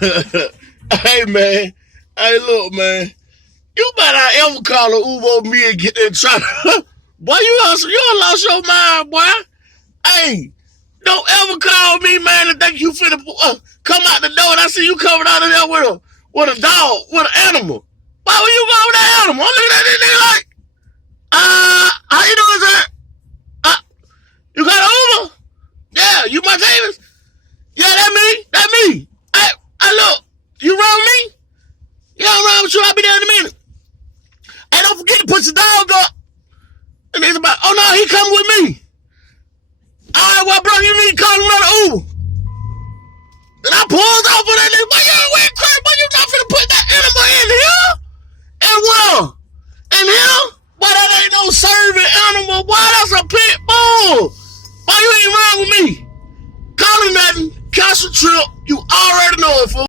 Hey, man. Hey, look, man. You better not ever call an Uber on me and get in trouble. Boy, you done lost your mind, boy. Hey, don't ever call me, man, and think you finna come out the door and I see you coming out of there with a dog, with an animal. Why would you go with that animal? I'm looking at this nigga like, how you doing, sir? You got an Uber? Yeah, you my Davis? Yeah, that me. Hey, look, you run with me? Yeah, I'm run with you. I'll be there in a minute. Hey, don't forget to put your dog up. And he's about, oh no, he coming with me. All right, well, bro, you need to call another Uber. And I pulled off of that nigga.